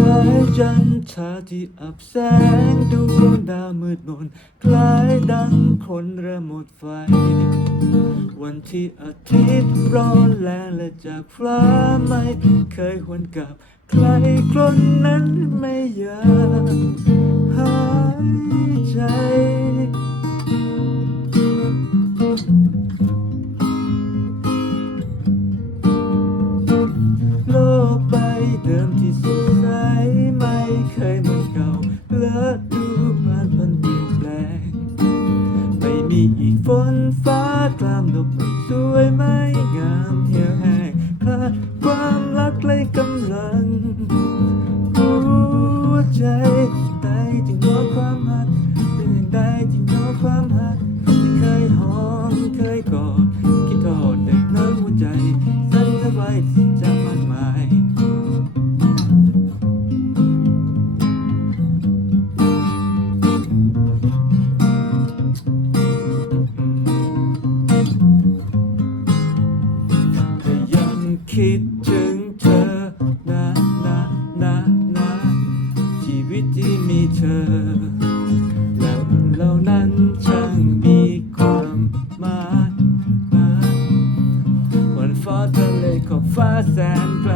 ล้ายจันทราที่อับแสงดวงดาวมืดมน คล้ายดังคนริ่มหมดไฟ วันที่อาทิตย์ร้อนแรงและจากฟ้าไม่เคยหวนกลับ ใครคนนั้นไม่อยากหายใจโลกใบเดิมที่สุด มีอีกฝนฟ้ากลามดอกไม่สวยไม่งามเหี่ยวแห้งคลาดความรักไกลกำลัง หัวใจได้จึงรอความหักเป็นอย่างใดจึงรอความหักที่เคยหอมเคยกอดคิดทอดเด็กน้อยหัวใจสั่นเอาไว้ คิดถึงเธอนะนะนะนะชีวิตที่มีเธอ แล้วเรานั้นช่างมีความหมายวันฟ้าทะเลขอบฟ้าแสนไกล